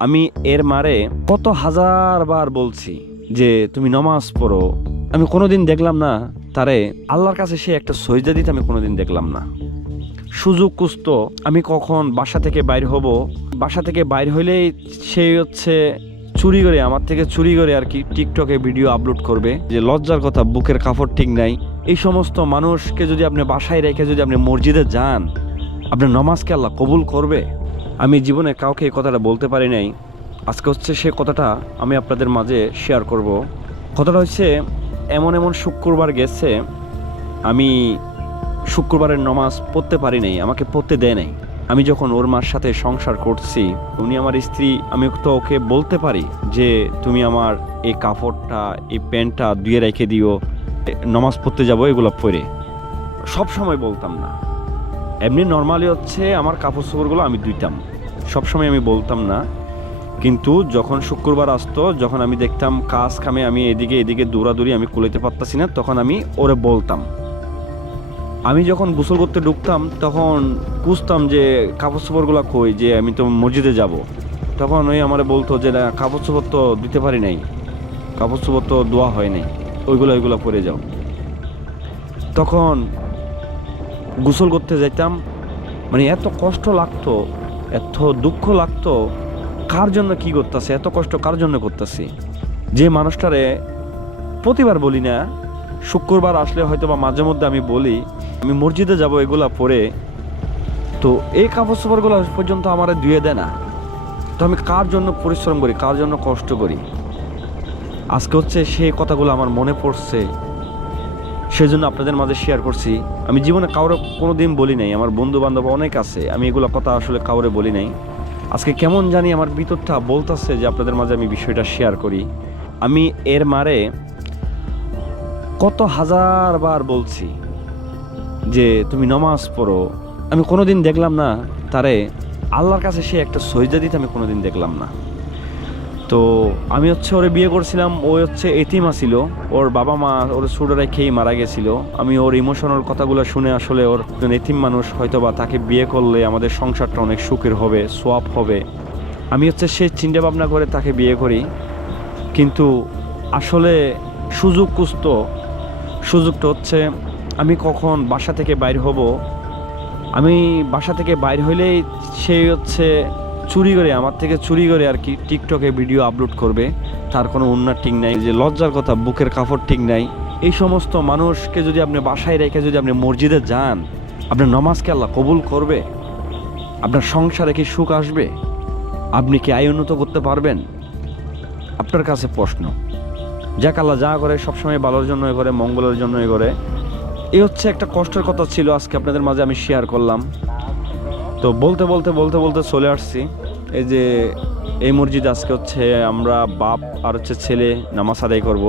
আমি এর মারে কত হাজার বার বলছি যে তুমি নমাজ পড়ো। আমি কোনোদিন দেখলাম না, তারে আল্লাহর কাছে সে একটা সজদা দিতে আমি কোনোদিন দেখলাম না। সুযোগ কুস্ত আমি কখন বাসা থেকে বাইর হব। বাসা থেকে বাইর হইলেই সে হচ্ছে চুরি করে, আমার থেকে চুরি করে আর কি টিকটকে ভিডিও আপলোড করবে। যে লজ্জার কথা, বুকের কাপড় ঠিক নাই। এই সমস্ত মানুষকে যদি আপনি বাসায় রেখে যদি আপনি মসজিদে যান, আপনার নমাজকে আল্লাহ কবুল করবে। আমি জীবনে কাউকে এই কথাটা বলতে পারি নাই। আজকে হচ্ছে সে কথাটা আমি আপনাদের মাঝে শেয়ার করব। কথাটা হচ্ছে, এমন এমন শুক্রবার গেছে, আমি শুক্রবারের নমাজ পড়তে পারি নাই, আমাকে পড়তে দেয় নাই। আমি যখন ওর মার সাথে সংসার করছি, উনি আমার স্ত্রী, আমি তো ওকে বলতে পারি যে, তুমি আমার এই কাপড়টা, এই প্যান্টটা ধুয়ে রেখে দিও নমাজ পড়তে যাব, এগুলো পরে। সব সময় বলতাম না। এমনি নর্মালি হচ্ছে আমার কাপড় চোপড়গুলো আমি ধুইতাম। সবসময় আমি বলতাম না। কিন্তু যখন শুক্রবার আসতো, যখন আমি দেখতাম কাজ কামে আমি এদিকে এদিকে দৌড়াদৌড়ি আমি কুলাইতে পারতাছি না, তখন আমি ওরে বলতাম। আমি যখন গোসল করতে ঢুকতাম, তখন বুঝতাম যে কাপড় চোপড়গুলো কই, যে আমি তো মসজিদে যাব। তখন ওই আমার বলতো যে, না, কাপড় চোপড় তো দিতে পারি নাই। কাপড় চোপড় তো দোয়া হয় নাই। ওইগুলো ওইগুলো পরে যাও। তখন গোসল করতে যাইতাম মানে এত কষ্ট লাগতো, এত দুঃখ লাগতো, কার জন্য কি করতেছে, এত কষ্ট কার জন্য করতেছি? যে মানুষটারে প্রতিবার বলি না, শুক্রবার আসলে হয়তো বা মাঝে মধ্যে আমি বলি, আমি মসজিদে যাব এগুলা পরে, তো এই কাপড় চোপড়গুলো পর্যন্ত আমার ধুয়ে দেয় না। তো আমি কার জন্য পরিশ্রম করি, কার জন্য কষ্ট করি? আজকে হচ্ছে সেই কথাগুলো আমার মনে পড়ছে। সেই জন্য আপনাদের মাঝে শেয়ার করছি। আমি জীবনে কাউরে কোনো দিন বলি নাই, আমার বন্ধু বান্ধব অনেক আছে, আমি এগুলো কথা আসলে কাউরে বলি নাই। আজকে কেমন জানি আমার ভিতরটা বলতেছে যে আপনাদের মাঝে আমি বিষয়টা শেয়ার করি। আমি এর মারে কত হাজার বার বলছি যে, তুমি নমাজ পড়ো। আমি কোনোদিন দেখলাম না, তারে আল্লাহর কাছে সে একটা সজদা দিতে আমি কোনোদিন দেখলাম না। তো আমি হচ্ছে ওরে বিয়ে করছিলাম, ও হচ্ছে এতিমা ছিল। ওর বাবা মা ওর সুডারাই খেয়েই মারা গেছিল। আমি ওর ইমোশনাল কথাগুলো শুনে আসলে ওর একজন এতিম মানুষ হয়তো বা তাকে বিয়ে করলে আমাদের সংসারটা অনেক সুখের হবে সোয়াপ হবে। আমি হচ্ছে সে চিন্তা ভাবনা করে তাকে বিয়ে করি। কিন্তু আসলে সুযোগ কুস্ত সুযোগটা হচ্ছে আমি কখন বাসা থেকে বাইর হব। আমি বাসা থেকে বাইর হইলেই সে হচ্ছে চুরি করে, আমার থেকে চুরি করে আর কি টিকটকে ভিডিও আপলোড করবে, তার কোনো উন্নার ঠিক নাই। যে লজ্জার কথা, বুকের কাপড় ঠিক নাই। এই সমস্ত মানুষকে যদি আপনি বাসায় রেখে যদি আপনি মসজিদে যান, আপনার নমাজকে আল্লাহ কবুল করবে, আপনার সংসারে কি সুখ আসবে? আপনি কি আয় উন্নত করতে পারবেন? আপনার কাছে প্রশ্ন। যাক আল্লাহ যা করে, সবসময় ভালোর জন্যই করে, মঙ্গলের জন্যই করে। এই হচ্ছে একটা কষ্টের কথা ছিল, আজকে আপনাদের মাঝে আমি শেয়ার করলাম। তো বলতে বলতে বলতে বলতে চলে আসছি। এই যে, এই মসজিদ আজকে হচ্ছে আমরা বাপ আর হচ্ছে ছেলে নামাজ আদায় করব।